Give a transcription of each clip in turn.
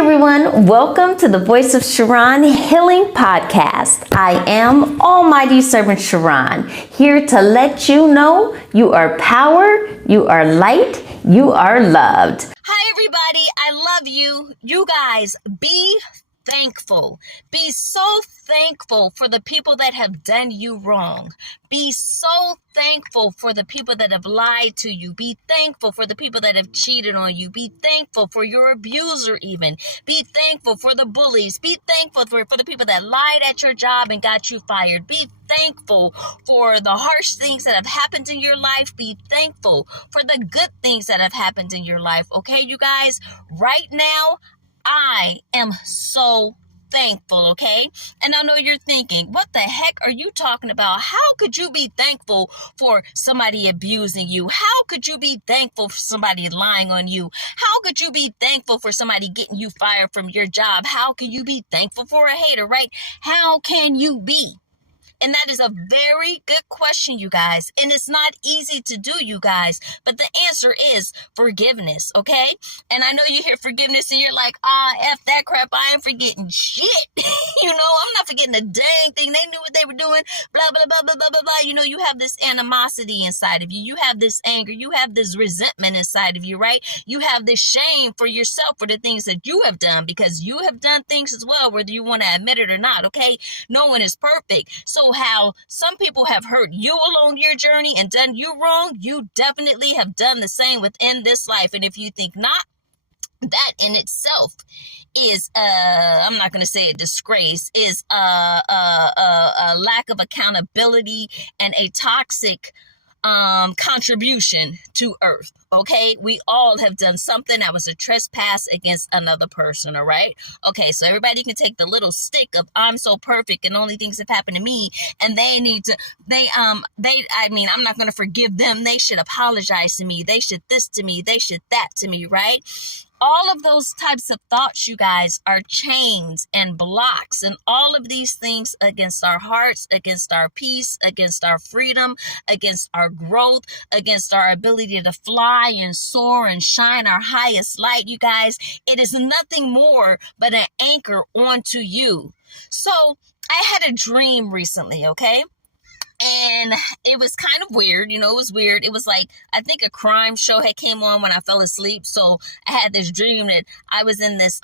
everyone, welcome to the Voice of Charon Healing Podcast. I am Almighty Servant Charon, here to let you know you are power, you are light, you are loved. Hi everybody, I love you. You guys, be thankful. Be so thankful for the people that have done you wrong. Be so thankful for the people that have lied to you. Be thankful for the people that have cheated on you. Be thankful for your abuser even. Be thankful for the bullies. Be thankful for the people that lied at your job and got you fired. Be thankful for the harsh things that have happened in your life. Be thankful for the good things that have happened in your life. Okay, you guys, right now, I am so thankful, okay? And I know you're thinking, what the heck are you talking about? How could you be thankful for somebody abusing you? How could you be thankful for somebody lying on you? How could you be thankful for somebody getting you fired from your job? How can you be thankful for a hater, right? How can you be? And that is a very good question, you guys. And it's not easy to do, you guys. But the answer is forgiveness, okay? And I know you hear forgiveness and you're like, F that crap. I ain't forgetting shit. I'm not forgetting a dang thing. They knew what they were doing. Blah, blah, blah, blah, blah, blah, blah. You have this animosity inside of you. You have this anger. You have this resentment inside of you, right? You have this shame for yourself for the things that you have done because you have done things as well, whether you want to admit it or not, okay? No one is perfect. So how some people have hurt you along your journey and done you wrong, you definitely have done the same within this life. And if you think not, that in itself is I'm not going to say a disgrace, is a lack of accountability and a toxic contribution to earth. Okay, we all have done something that was a trespass against another person. All right, okay, so everybody can take the little stick of I'm so perfect and only things have happened to me, and I'm not going to forgive them. They should apologize to me. They should this to me. They should that to me, right? All of those types of thoughts, you guys, are chains and blocks, and all of these things against our hearts, against our peace, against our freedom, against our growth, against our ability to fly and soar and shine our highest light, you guys. It is nothing more but an anchor onto you. So I had a dream recently, okay? And it was kind of weird, it was weird. It was like, I think a crime show had came on when I fell asleep. So I had this dream that I was in this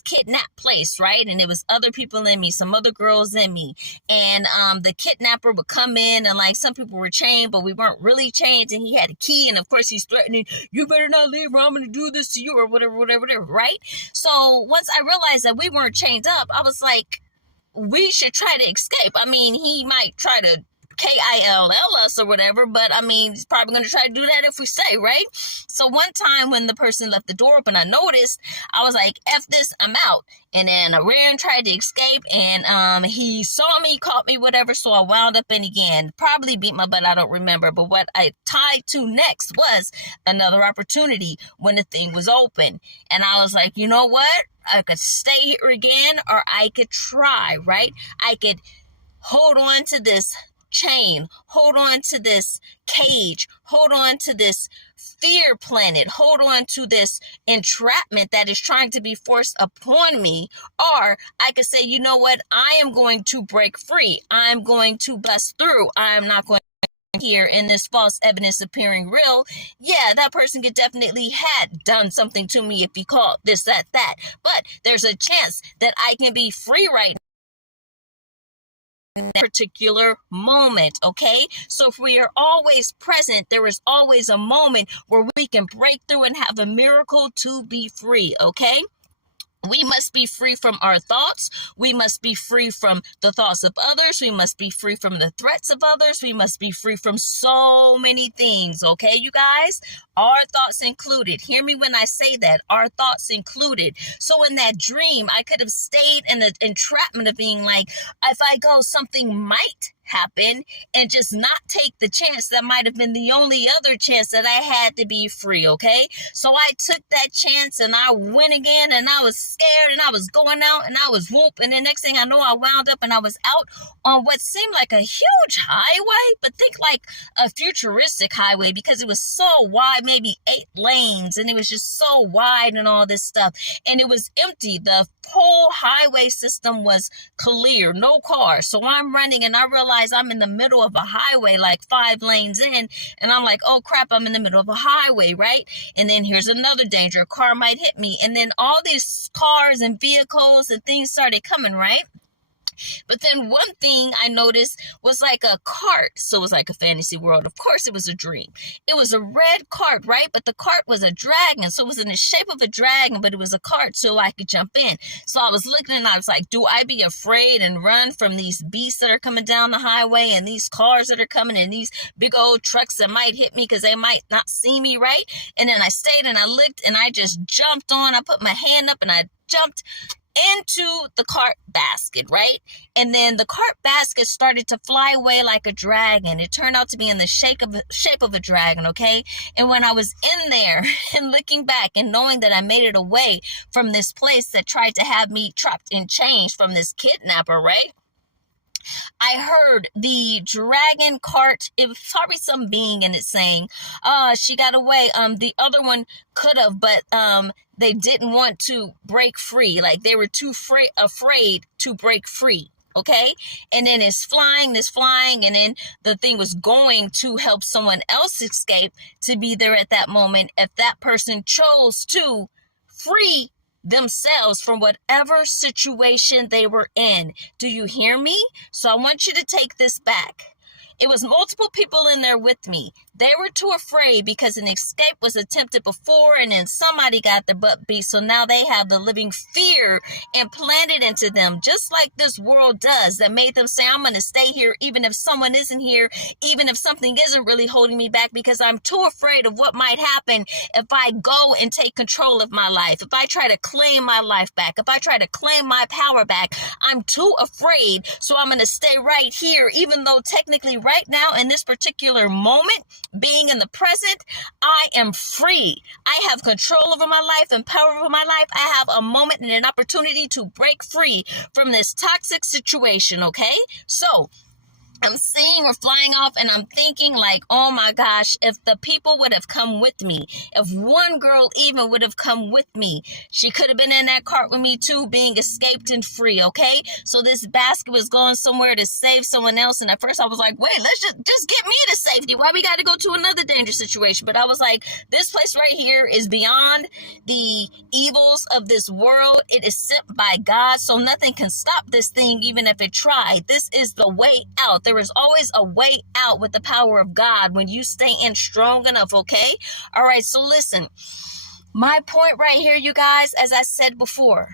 kidnap place, right? And it was other people in me, some other girls in me. And the kidnapper would come in and like some people were chained, but we weren't really chained. And he had a key. And of course he's threatening, you better not leave or I'm going to do this to you or whatever, right? So once I realized that we weren't chained up, I was like, we should try to escape. I mean, he might try to KILL us or whatever, but I mean, he's probably going to try to do that if we stay, right? So one time when the person left the door open, I noticed, I was like, F this, I'm out. And then I ran, tried to escape, and he saw me, caught me, whatever, so I wound up in again. Probably beat my butt, I don't remember. But what I tied to next was another opportunity when the thing was open. And I was like, you know what? I could stay here again, or I could try, right? I could hold on to this chain, hold on to this cage, hold on to this fear planet, hold on to this entrapment that is trying to be forced upon me. Or I could say, you know what? I am going to break free. I'm going to bust through. I'm not going here in this false evidence appearing real. Yeah, that person could definitely had done something to me if he called this, that. But there's a chance that I can be free right now in that particular moment, okay? So if we are always present, there is always a moment where we can break through and have a miracle to be free, okay? We must be free from our thoughts. We must be free from the thoughts of others. We must be free from the threats of others. We must be free from so many things, okay, you guys? Our thoughts included. Hear me when I say that. Our thoughts included. So in that dream, I could have stayed in the entrapment of being like, if I go, something might happen, and just not take the chance that might have been the only other chance that I had to be free, okay? So I took that chance and I went again, and I was scared and I was going out and I was whoop, and the next thing I know, I wound up and I was out on what seemed like a huge highway, but think like a futuristic highway because it was so wide, had maybe 8 lanes, and it was just so wide and all this stuff. And it was empty. The whole highway system was clear, no cars. So I'm running and I realize I'm in the middle of a highway, like 5 lanes in. And I'm like, oh crap, I'm in the middle of a highway, right? And then here's another danger. A car might hit me. And then all these cars and vehicles and things started coming, right? But then one thing I noticed was like a cart. So it was like a fantasy world. Of course, it was a dream. It was a red cart, right? But the cart was a dragon. So it was in the shape of a dragon, but it was a cart so I could jump in. So I was looking and I was like, do I be afraid and run from these beasts that are coming down the highway and these cars that are coming and these big old trucks that might hit me because they might not see me, right? And then I stayed and I looked and I just jumped on. I put my hand up and I jumped into the cart basket, right? And then the cart basket started to fly away like a dragon. It turned out to be in the shape of a dragon, okay? And when I was in there and looking back and knowing that I made it away from this place that tried to have me trapped in chains from this kidnapper, right? I heard the dragon cart, it was probably some being in it saying, she got away. The other one could have, but they didn't want to break free. Like they were too afraid to break free. Okay. And then it's flying, and then the thing was going to help someone else escape to be there at that moment if that person chose to free themselves from whatever situation they were in. Do you hear me? So I want you to take this back. It was multiple people in there with me. They were too afraid because an escape was attempted before and then somebody got their butt beat. So now they have the living fear implanted into them, just like this world does, that made them say, I'm going to stay here even if someone isn't here, even if something isn't really holding me back, because I'm too afraid of what might happen if I go and take control of my life, if I try to claim my life back, if I try to claim my power back. I'm too afraid, so I'm going to stay right here, even though technically right now in this particular moment, being in the present, I am free. I have control over my life and power over my life. I have a moment and an opportunity to break free from this toxic situation, okay? So I'm seeing her flying off and I'm thinking like, oh my gosh, if the people would have come with me, if one girl even would have come with me, she could have been in that cart with me too, being escaped and free, okay? So this basket was going somewhere to save someone else. And at first I was like, wait, let's just get me to safety. Why we got to go to another dangerous situation? But I was like, this place right here is beyond the evils of this world. It is sent by God, so nothing can stop this thing, even if it tried. This is the way out. There is always a way out with the power of God when you stay in strong enough, okay? All right, so listen. My point right here, you guys, as I said before,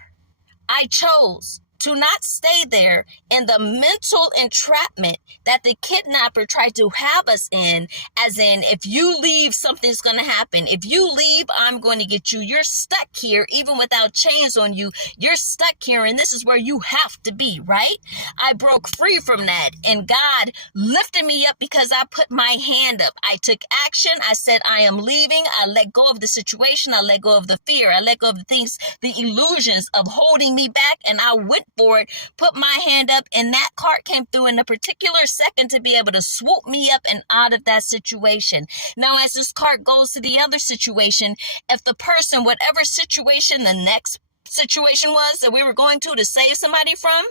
I chose to not stay there in the mental entrapment that the kidnapper tried to have us in, as in, if you leave, something's going to happen. If you leave, I'm going to get you. You're stuck here, even without chains on you. You're stuck here, and this is where you have to be, right? I broke free from that, and God lifted me up because I put my hand up. I took action. I said, I am leaving. I let go of the situation. I let go of the fear. I let go of the things, the illusions of holding me back, and I went for it, put my hand up, and that cart came through in a particular second to be able to swoop me up and out of that situation. Now, as this cart goes to the other situation, if the person, whatever situation the next situation was that we were going to save somebody from,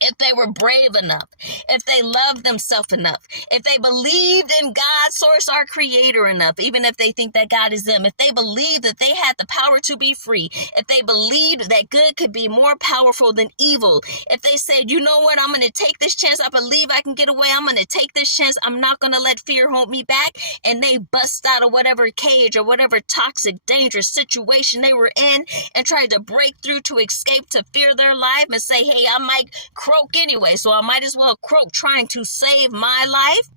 if they were brave enough, if they loved themselves enough, if they believed in God, source, our creator enough, even if they think that God is them, if they believed that they had the power to be free, if they believed that good could be more powerful than evil, if they said, you know what, I'm going to take this chance, I believe I can get away, I'm going to take this chance, I'm not going to let fear hold me back, and they bust out of whatever cage or whatever toxic, dangerous situation they were in and tried to break through to escape, to fear their life and say, hey, I might croak anyway, so I might as well croak trying to save my life.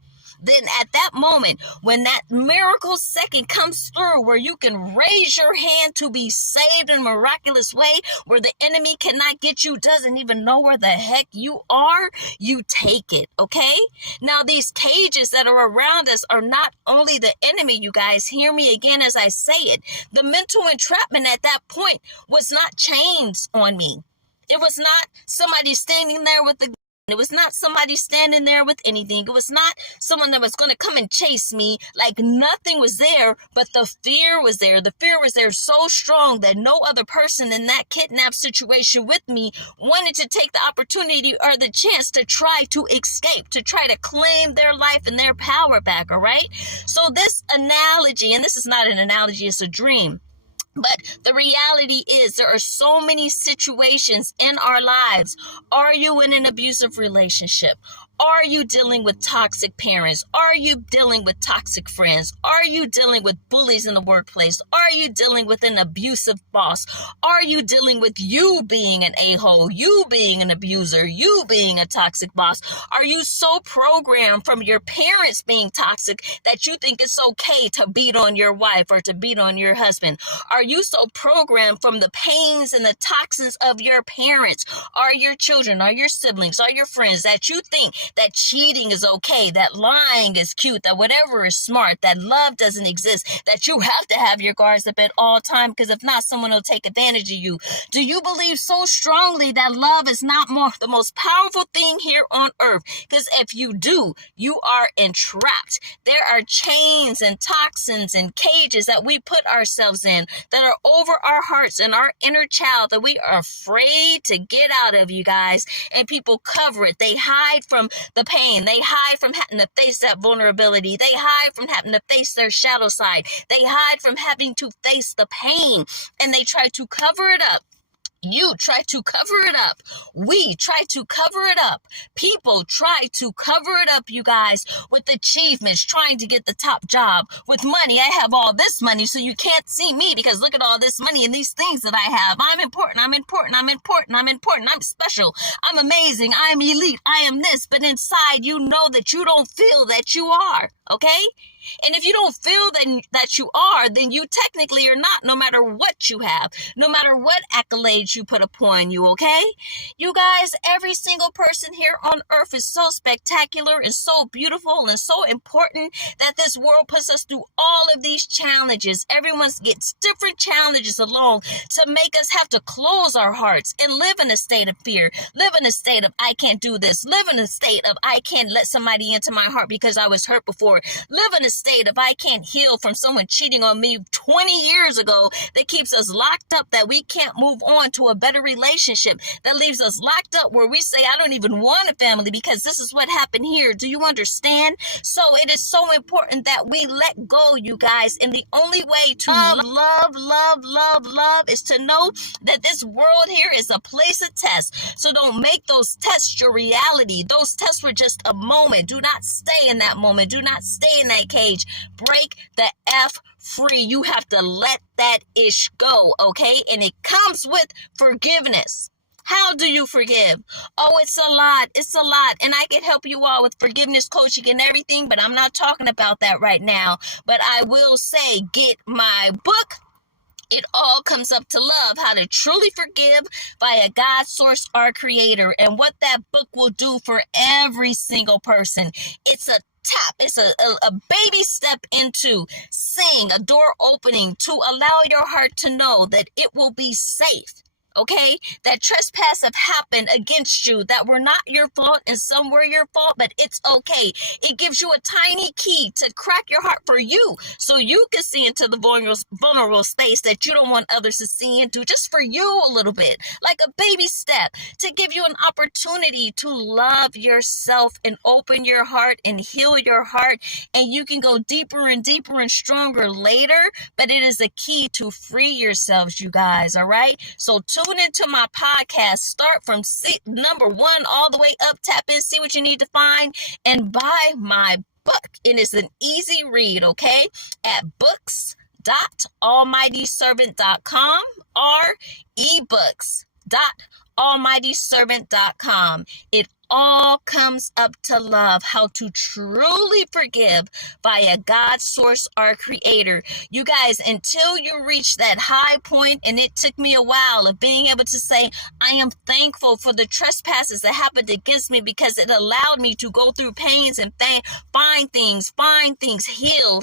Then at that moment, when that miracle second comes through where you can raise your hand to be saved in a miraculous way, where the enemy cannot get you, doesn't even know where the heck you are, you take it, okay? Now, these cages that are around us are not only the enemy, you guys. Hear me again as I say it. The mental entrapment at that point was not chains on me. It was not somebody standing there with a It was not somebody standing there with anything. It was not someone that was going to come and chase me. Like nothing was there, but the fear was there. The fear was there so strong that no other person in that kidnap situation with me wanted to take the opportunity or the chance to try to escape, to try to claim their life and their power back, all right? So this analogy, and this is not an analogy, it's a dream. But the reality is there are so many situations in our lives. Are you in an abusive relationship? Are you dealing with toxic parents? Are you dealing with toxic friends? Are you dealing with bullies in the workplace? Are you dealing with an abusive boss? Are you dealing with you being an a-hole, you being an abuser, you being a toxic boss? Are you so programmed from your parents being toxic that you think it's okay to beat on your wife or to beat on your husband? Are you so programmed from the pains and the toxins of your parents, are your children, are your siblings, are your friends, that you think that cheating is okay, that lying is cute, that whatever is smart, that love doesn't exist, that you have to have your guards up at all time because if not, someone will take advantage of you? Do you believe so strongly that love is not the most powerful thing here on earth? Because if you do, you are entrapped. There are chains and toxins and cages that we put ourselves in that are over our hearts and our inner child that we are afraid to get out of, you guys. And people cover it. They hide from the pain. They hide from having to face that vulnerability. They hide from having to face their shadow side. They hide from having to face the pain, and they try to cover it up. You try to cover it up. We try to cover it up. People try to cover it up, you guys, with achievements, trying to get the top job. With money, I have all this money, so you can't see me because look at all this money and these things that I have. I'm important, I'm important, I'm important, I'm important, I'm special, I'm amazing, I'm elite, I am this. But inside, you know that you don't feel that you are, okay? And if you don't feel that you are, then you technically are not, no matter what you have, no matter what accolades you put upon you, okay? You guys, every single person here on earth is so spectacular and so beautiful and so important that this world puts us through all of these challenges. Everyone gets different challenges along to make us have to close our hearts and live in a state of fear, live in a state of I can't do this, live in a state of I can't let somebody into my heart because I was hurt before, live in a state of I can't heal from someone cheating on me 20 years ago that keeps us locked up, that we can't move on to a better relationship, that leaves us locked up where we say I don't even want a family because this is what happened here. Do you understand? So it is so important that we let go, you guys, and the only way to love is to know that this world here is a place of tests. So don't make those tests your reality. Those tests were just a moment. Do not stay in that moment. Do not stay in that cage. Break the F free. You have to let that ish go, okay? And it comes with forgiveness. How do you forgive? Oh, it's a lot. It's a lot. And I can help you all with forgiveness coaching and everything, but I'm not talking about that right now. But I will say, get my book. It all comes up to love, how to truly forgive via God, source, our creator, and what that book will do for every single person. It's a tap. It's a baby step into seeing a door opening to allow your heart to know that it will be safe. Okay, that trespass have happened against you that were not your fault and some were your fault, but it's okay. It gives you a tiny key to crack your heart for you so you can see into the vulnerable space that you don't want others to see into, just for you a little bit, like a baby step to give you an opportunity to love yourself and open your heart and heal your heart. And you can go deeper and deeper and stronger later, but it is a key to free yourselves, you guys. All right. So tune into my podcast. Start from number 1 all the way up. Tap in, see what you need to find, and buy my book. It is an easy read, okay? At books.almightyservant.com or ebooks.almightyservant.com. It all comes up to love, how to truly forgive via God, source, our creator. You guys, until you reach that high point, and it took me a while of being able to say, I am thankful for the trespasses that happened against me because it allowed me to go through pains and find things, heal,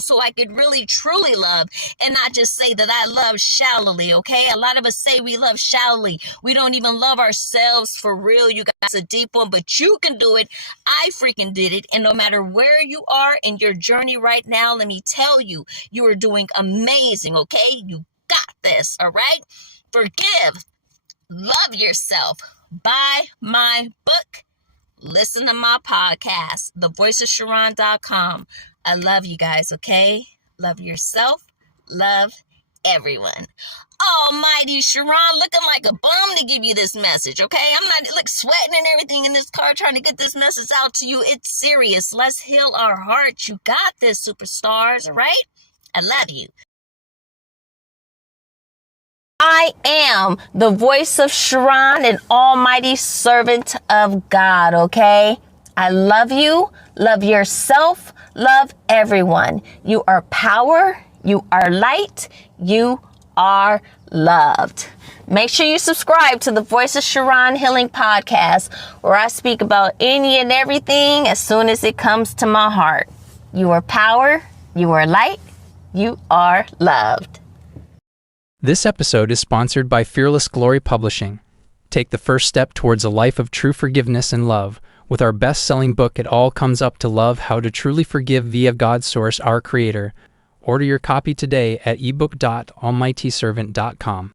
so I could really, truly love and not just say that I love shallowly, okay? A lot of us say we love shallowly. We don't even love ourselves for real, you guys. That's a deep one, but you can do it. I freaking did it. And no matter where you are in your journey right now, let me tell you, you are doing amazing, okay? You got this, all right? Forgive, love yourself. Buy my book. Listen to my podcast, thevoiceofcharon.com. I love you guys, okay? Love yourself. Love everyone. Almighty Charon, looking like a bum to give you this message, okay? I'm not sweating and everything in this car trying to get this message out to you. It's serious. Let's heal our hearts. You got this, superstars, all right? I love you. I am the voice of Charon, an almighty servant of God, okay? I love you, love yourself, love everyone. You are power, you are light, you are loved. Make sure you subscribe to the Voice of Charon Healing Podcast, where I speak about any and everything as soon as it comes to my heart. You are power, you are light, you are loved. This episode is sponsored by Fearless Glory Publishing. Take the first step towards a life of true forgiveness and love with our best-selling book, It All Comes Up to Love, How to Truly Forgive via God's Source, our Creator. Order your copy today at ebook.almightyservant.com.